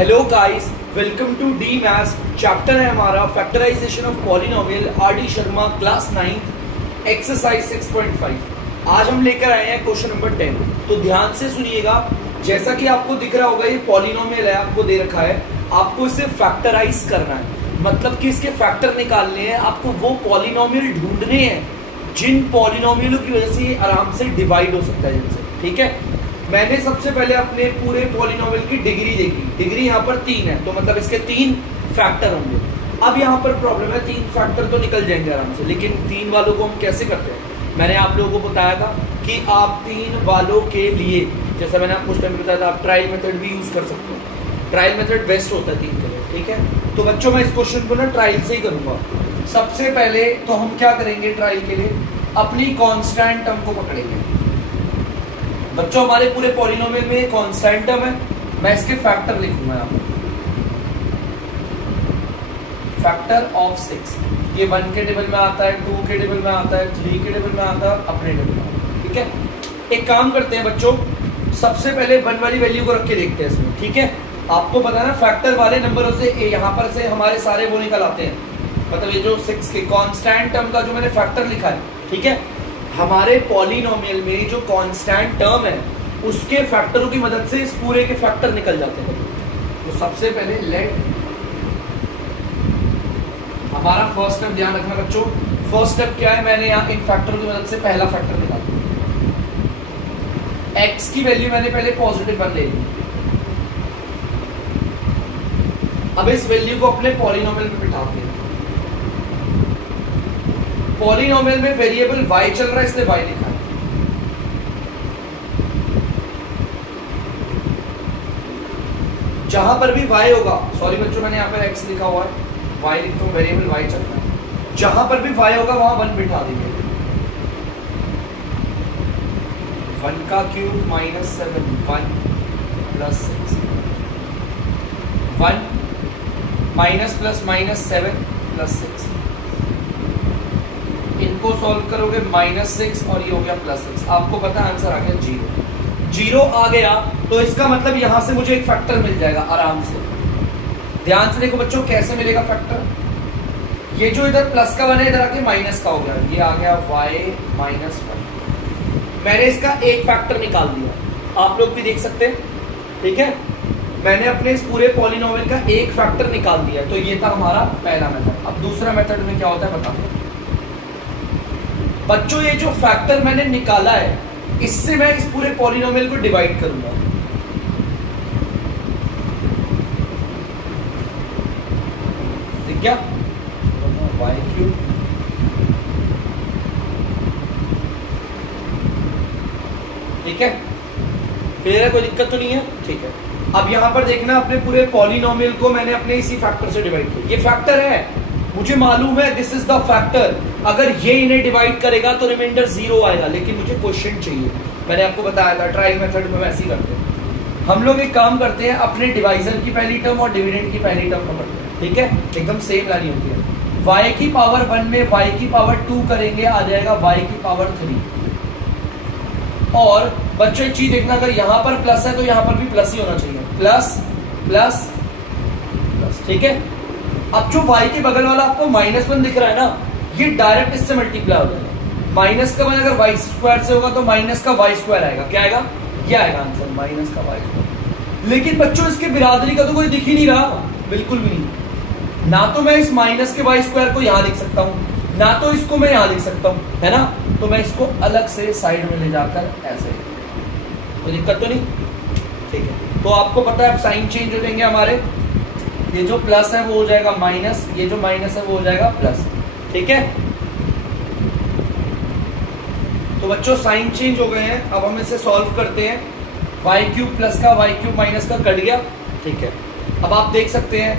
Hello guys, welcome to D maths. Chapter है हमारा factorization of polynomial, R D Sharma, class 9, exercise 6.5। आज हम लेकर आए हैं क्वेश्चन नंबर 10। तो ध्यान से सुनिएगा। जैसा कि आपको दिख रहा होगा, ये पॉलिनोमियल है, आपको दे रखा है, आपको इसे फैक्टराइज करना है, मतलब कि इसके फैक्टर निकालने हैं। आपको वो पॉलिनोमियल ढूंढने हैं जिन पॉलिनोमियलों की वजह से ये आराम से डिवाइड हो सकता है जिनसे। ठीक है, मैंने सबसे पहले अपने पूरे पॉलिनोमियल की डिग्री देखी। डिग्री यहाँ पर 3 है, तो मतलब इसके 3 फैक्टर होंगे। अब यहाँ पर प्रॉब्लम है, 3 फैक्टर तो निकल जाएंगे आराम से, लेकिन 3 वालों को हम कैसे करते हैं। मैंने आप लोगों को बताया था कि आप 3 वालों के लिए, जैसा मैंने आपको उस टाइम बताया था, आप ट्रायल मेथड भी यूज कर सकते हो। ट्रायल मेथड बेस्ट होता है 3 के लिए। ठीक है, तो बच्चों मैं इस क्वेश्चन को ना ट्रायल से ही करूंगा। सबसे पहले तो हम क्या करेंगे ट्रायल के लिए, अपनी कांस्टेंट टर्म को पकड़ेंगे। बच्चों हमारे पूरे पॉलिनोमियल में कांस्टेंट टर्म है, मैं इसके फैक्टर लिखूंगा यहाँ पर। फैक्टर ऑफ 6, ये 1 के टेबल में आता है, 2 के टेबल में आता है, 3 के टेबल में आता है, अपने टेबल में आता है। ठीक है, एक काम करते हैं बच्चों, सबसे पहले 1 वाली वैल्यू को रख के देखते हैं इसमें। ठीक है, आपको पता है ना फैक्टर वाले नंबरों से यहाँ पर से हमारे सारे वो निकल आते हैं, मतलब ये जो 6 के कांस्टेंट टर्म का जो मैंने फैक्टर लिखा है। ठीक है, हमारे पॉलिनोमियल में जो कांस्टेंट टर्म है उसके फैक्टरों की मदद से इस पूरे के फैक्टर निकल जाते हैं। तो सबसे पहले लेट हमारा फर्स्ट स्टेप, ध्यान रखना बच्चों, फर्स्ट स्टेप क्या है, मैंने यहाँ इन फैक्टरों की मदद से पहला फैक्टर निकाला। x की वैल्यू मैंने पहले पॉजिटिव 1 ले ली। अब इस वैल्यू को अपने पॉलिनोमियल में बिठाते हैं। पॉलिनोमियल में वेरिएबल y चल रहा है, इसलिए y लिखा है। जहां पर भी y होगा, सॉरी बच्चों मैंने यहाँ पर x लिखा हुआ है, y लिखता हूं, वेरिएबल y चल रहा है। जहां पर भी y होगा वहां 1 बिठा देंगे। 1 का cube minus 7, 1 plus 6, 1 minus plus minus 7 plus 6। इनको सॉल्व करोगे -6 और ये हो गया +6। आपको पता है आंसर आ गया 0। 0 आ गया तो इसका मतलब यहां से मुझे एक फैक्टर मिल जाएगा आराम से। ध्यान से देखो बच्चों, कैसे मिलेगा फैक्टर। ये जो इधर प्लस का 1 है, इधर आके माइनस का हो गया, ये आ गया y-1। मैंने इसका एक फैक्टर निकाल दिया, आप लोग भी देख सकते हैं। ठीक है, मैंने अपने इस पूरे पॉलिनोमियल का एक फैक्टर निकाल दिया। तो ये था हमारा पहला मेथड। अब दूसरा मेथड में क्या होता है बताओ बच्चों। ये जो फैक्टर मैंने निकाला है, इससे मैं इस पूरे पॉलिनोमियल को डिवाइड करूंगा। ठीक है, y3। ठीक है, क्लियर है, कोई दिक्कत तो नहीं है। ठीक है, अब यहां पर देखना, अपने पूरे पॉलिनोमियल को मैंने अपने इसी फैक्टर से डिवाइड किया। ये फैक्टर है, मुझे मालूम है दिस इज द फैक्टर। अगर ये इन्हें डिवाइड करेगा तो रिमाइंडर 0 आएगा, लेकिन मुझे क्वेश्चन चाहिए। मैंने आपको बताया था ट्रायल मेथड में वैसे ही करते हैं हम लोग। एक काम करते हैं, अपने डिवाइजर की पहली टर्म और डिविडेंड की पहली टर्म पकड़ते हैं। ठीक है, एकदम सेम लानी होती है। y की पावर 1 में y की पावर 2 करेंगे, आ जाएगा y की पावर 3। और बच्चों एक चीज देखना, अगर यहां पर प्लस है तो यहां पर भी प्लस ही होना चाहिए, प्लस प्लस प्लस। ठीक है, अब जो y के बगल वाला आपको -1 दिख रहा है ना, ये डायरेक्ट इससे मल्टीप्लाई हो जाएगा। माइनस का 1 अगर y स्क्वायर से होगा तो माइनस का y स्क्वायर आएगा। क्या आएगा? ये आएगा आंसर, माइनस का y स्क्वायर। लेकिन बच्चों इसके बिरादरी का तो कोई दिख ही नहीं रहा, बिल्कुल भी नहीं। ना तो मैं इस माइनस के y स्क्वायर को यहां लिख सकता हूं, ना तो इसको मैं यहां लिख सकता हूं, है ना। तो मैं इसको अलग से साइड में ले जाकर ऐसे, कोई दिक्कत तो नहीं। ठीक है, तो आपको पता है अब साइन चेंज हो जाएंगे हमारे। ये जो प्लस है वो हो जाएगा माइनस, ये जो माइनस है वो हो जाएगा प्लस। ठीक है, तो बच्चों साइन चेंज हो गए हैं। अब हम इसे सॉल्व करते हैं। y³ प्लस का y³ माइनस का कट गया। ठीक है, अब आप देख सकते हैं,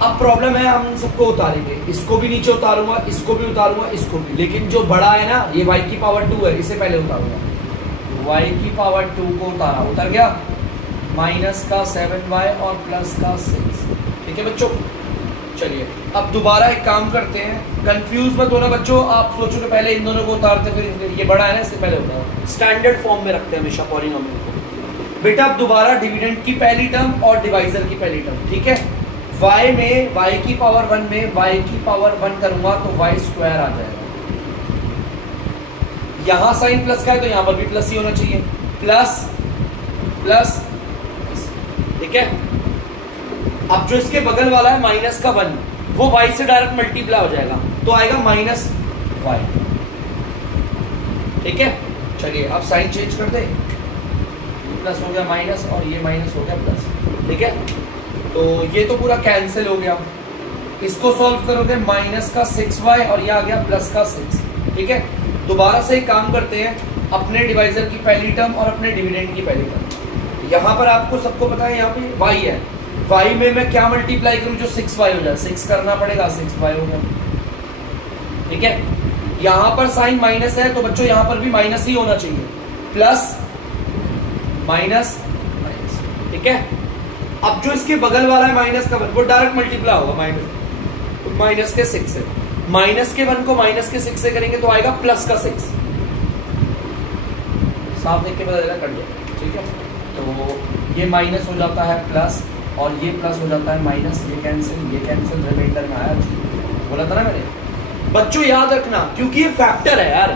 अब प्रॉब्लम है, हम सबको उतारेंगे। इसको भी नीचे उतारूंगा, इसको भी उतारूंगा, इसको भी। लेकिन जो बड़ा है ना, ये y की पावर 2 है, इसे पहले उतारूंगा। y की पावर 2 को उतारा, उतर गया, माइनस का 7y और प्लस का 6। ठीक है बच्चों, चलिए अब दोबारा एक काम करते हैं। कंफ्यूज मत होना बच्चों, आप सोचोगे पहले इन दोनों को उतारते फिर ये बड़ा है ना, इससे पहले उतारो। स्टैंडर्ड फॉर्म में रखते हैं हमेशा पॉलिनोमियल को। बेटा अब दोबारा डिविडेंड की पहली टर्म और डिवाइजर की पहली टर्म, ठीक है। y में y की पावर 1 में y की पावर 1 करूंगा तो y स्क्वायर आ जाएगा। यहां साइन प्लस का है तो यहां पर भी प्लस ही होना चाहिए, प्लस प्लस, ठीक है। अब जो इसके बगल वाला है माइनस का 1, वो y से डायरेक्ट मल्टीप्लाई हो जाएगा तो आएगा माइनस y, ठीक है। चलिए अब साइन चेंज कर दे, प्लस हो गया माइनस और ये माइनस हो गया प्लस, ठीक है। तो ये तो पूरा कैंसिल हो गया। इसको सॉल्व करोगे माइनस का 6y और ये आ गया प्लस का 6, ठीक है। दोबारा से एक काम करते हैं, अपने डिवाइजर की पहली टर्म और अपने डिविडेंड की पहली टर्म। यहाँ पर आपको सबको पता है यहाँ पे y है, y में मैं क्या मल्टीप्लाई करूं जो 6y हो जाए, 6 करना पड़ेगा, 6y हो गया, ठीक है। यहां पर साइन माइनस है तो बच्चों यहां पर भी माइनस ही होना चाहिए, प्लस माइनस माइनस, ठीक है। अब जो इसके बगल वाला है माइनस का 1 वो डायरेक्ट मल्टीप्लाई होगा माइनस के 6 से, माइनस के 1 को माइनस के 6 से करेंगे तो आएगा प्लस का 6, साफ देख के पता चला कट जाएगा, ठीक है। तो ये माइनस हो जाता है प्लस और ये प्लस हो जाता है माइनस, ये कैंसिल रिमाइंडर में आया, बोला था ना मैंने। बच्चों याद रखना क्योंकि ये फैक्टर है यार,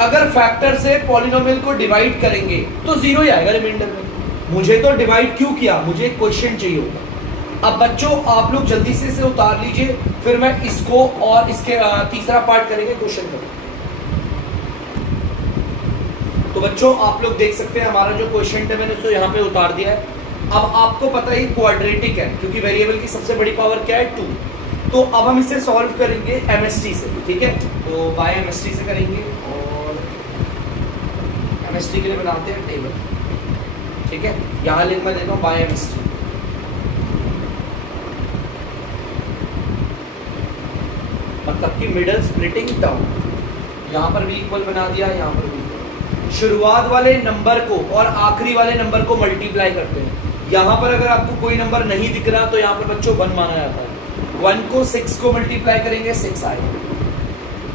अगर फैक्टर से पॉलिनोमियल को डिवाइड करेंगे तो जीरो ही आएगा रिमाइंडर में। मुझे तो डिवाइड क्यों किया, मुझे क्वेश्चन चाहिए होगा। अब बच्चों आप लोग जल्दी से इसे उतार लीजिए, फिर मैं इसको और इसके तीसरा पार्ट करेंगे क्वेश्चन का। तो बच्चों आप लोग देख सकते हैं हमारा जो क्वेश्चन है मैंने उसको यहाँ पे उतार दिया है। अब आपको पता है क्वाड्रेटिक है क्योंकि वेरिएबल की सबसे बड़ी पावर क्या है 2, तो अब हम इसे सॉल्व करेंगे MST से, ठीक है। तो बाय MST से करेंगे और MST के लिए बनाते हैं टेबल, ठीक है। यहां लिख मैं देता हूं बाय MST, मतलब कि मिडल स्प्लिटिंग टर्म। यहां पर भी इक्वल बना दिया, यहां पर भी इक्वल। शुरुआत वाले नंबर को और आखिरी वाले नंबर को मल्टीप्लाई करते हैं। यहां पर अगर आपको कोई नंबर नहीं दिख रहा तो यहां पर बच्चों 1 माना जाता है, 1 को 6 को मल्टीप्लाई करेंगे 6 आएगा।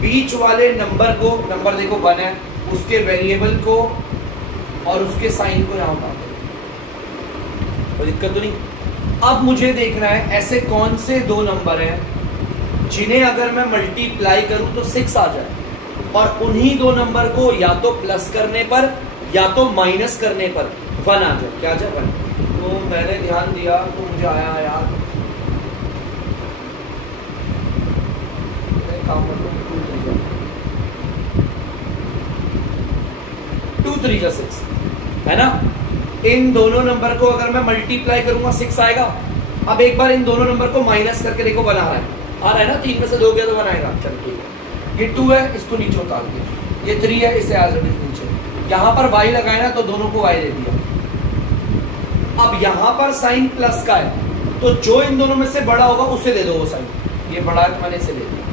बीच वाले नंबर को, नंबर देखो 1 है, उसके वेरिएबल को और उसके साइन को यहां उतार दो, कोई दिक्कत तो नहीं। अब मुझे देखना है ऐसे कौन से 2 नंबर हैं जिन्हें अगर मैं मल्टीप्लाई करूं तो 6 आ जाए, और उन्हीं 2 नंबर को या तो प्लस करने पर या तो माइनस करने पर 1 आ जाए। क्या आ जाए 1। तो मैंने ध्यान दिया तो मुझे आया यार, टू 3 जा 6 है ना। इन दोनों नंबर को अगर मैं मल्टीप्लाई करूंगा 6 आएगा। अब एक बार इन दोनों नंबर को माइनस करके देखो 1 आ रहा है ना, 3 में से 2 गया तो 1 आएगा। चलो ठीक है, ये 2 है इसको नीचे उतार दिया, ये 3 है इसे एज इट इज नीचे। यहाँ पर y लगाए ना तो दोनों को y दे दिया। अब यहाँ पर साइन प्लस का है तो जो इन दोनों में से बड़ा होगा उसे दे दो वो साइन, ये बड़ा है तो मैंने इसे दे दिया।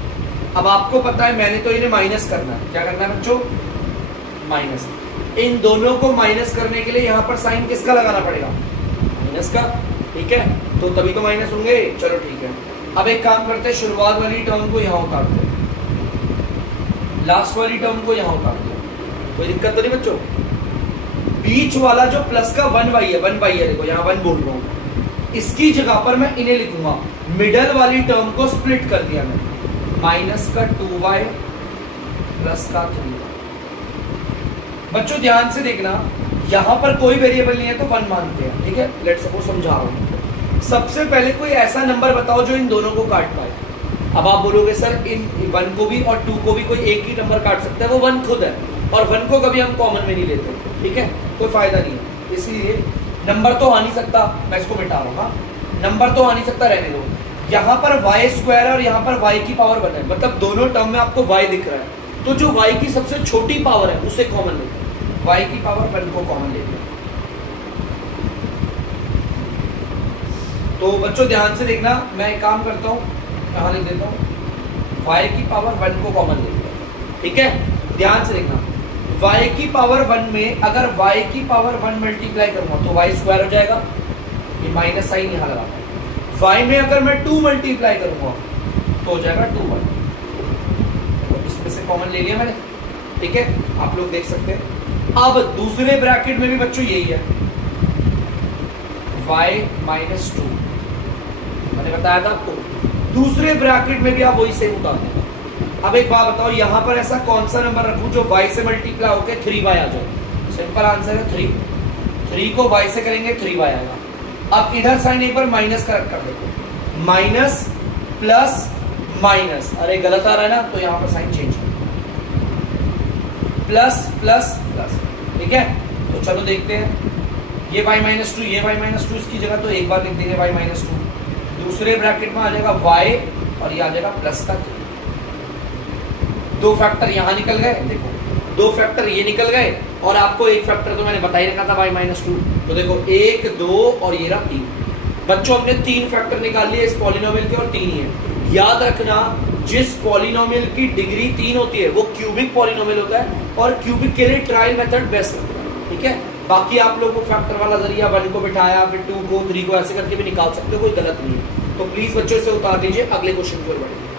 अब आपको पता है मैंने तो इन्हें माइनस करना है, क्या करना है बच्चों, माइनस। इन दोनों को माइनस करने के लिए यहाँ पर साइन किसका लगाना पड़ेगा, माइनस का, ठीक है। तो तभी तो माइनस होंगे। चलो ठीक है, अब एक काम करते हैं, शुरुआत वाली टर्म को यहाँ उतारते हैं, लास्ट वाली टर्म को यहाँ उतारते हैं, कोई दिक्कत तो नहीं बच्चों। बीच वाला जो प्लस का 1y है, 1y है, देखो यहाँ 1 बोल रहा हूँ, इसकी जगह पर मैं इन्हें लिखूंगा। मिडल वाली टर्म को स्प्लिट कर दिया मैंने, माइनस का 2y प्लस का 3y। बच्चों ध्यान से देखना, यहां पर कोई वेरिएबल नहीं है तो 1 मानते हैं, ठीक है। लेट्स सपोज समझा रहा हूं। सबसे पहले कोई ऐसा नंबर बताओ जो इन दोनों को काट पाए। अब आप बोलोगे सर इन 1 को भी और 2 को भी कोई एक ही नंबर काट सकता है, वो 1 खुद है, और 1 को कभी हम कॉमन में नहीं लेते, ठीक है, कोई फायदा नहीं है। इसलिए नंबर तो आ नहीं सकता, मैं इसको मिटा रहा हूँ, नंबर तो आ नहीं सकता, रहने दो। यहाँ पर y स्क्वायर है और यहाँ पर y की पावर 1 है, मतलब दोनों टर्म में आपको y दिख रहा है, तो जो y की सबसे छोटी पावर है उसे कॉमन लेते हैं, y की पावर 1 को कॉमन लेते हैं। तो बच्चों ध्यान से देखना, मैं एक काम करता हूँ, कहाँ लिख देता हूँ, y की पावर 1 को कॉमन लेते हैं, ठीक है। ध्यान से देखना, y की पावर 1 में अगर y की पावर 1 मल्टीप्लाई करूंगा तो y स्क्वायर हो जाएगा, ये माइनस साइन यहाँ लगाता है। y में अगर मैं 2 मल्टीप्लाई करूंगा तो हो जाएगा 2y, इसमें से कॉमन ले लिया मैंने, ठीक है, आप लोग देख सकते हैं। अब दूसरे ब्रैकेट में भी बच्चों यही है, y माइनस 2, मैंने बताया था आपको। दूसरे ब्रैकेट में भी आप वही सेम उतार देंगे। अब एक बात बताओ, यहां पर ऐसा कौन सा नंबर रखूं जो y से मल्टीप्लाई होकर 3y आ जाए? सिंपल आंसर है 3। 3 को y से करेंगे 3y आएगा। अब इधर साइन एक बार माइनस करेक्ट कर देते, माइनस प्लस माइनस, अरे गलत आ रहा है ना, तो यहां पर sign change plus plus plus, ठीक है। तो चलो देखते हैं, ये y माइनस 2, ये y माइनस 2, इसकी जगह तो एक बार लिख देंगे y माइनस 2। दूसरे ब्रैकेट में आ जाएगा y और ये आ जाएगा प्लस का 3। दो फैक्टर यहां निकल गए, देखो दो फैक्टर ये निकल गए, और आपको एक फैक्टर तो मैंने बता ही रखा था y माइनस 2। तो देखो 1 2 और ये रहा 3। बच्चों हमने 3 फैक्टर निकाल लिए इस पॉलिनोमियल के, और 3 ही है। याद रखना, जिस पॉलिनोमियल की डिग्री 3 होती है वो क्यूबिक पॉलिनोमियल होता है, और क्यूबिक के लिए ट्रायल मेथड बेस्ट होता है, ठीक है। बाकी आप लोगों को फैक्टर वाला जरिया 1 को बिठाया, फिर 2 को 3 को ऐसे करके भी निकाल सकते हो, कोई गलत नहीं है। तो प्लीज बच्चों इसे उतार दीजिए, अगले क्वेश्चन की ओर बढ़ेंगे।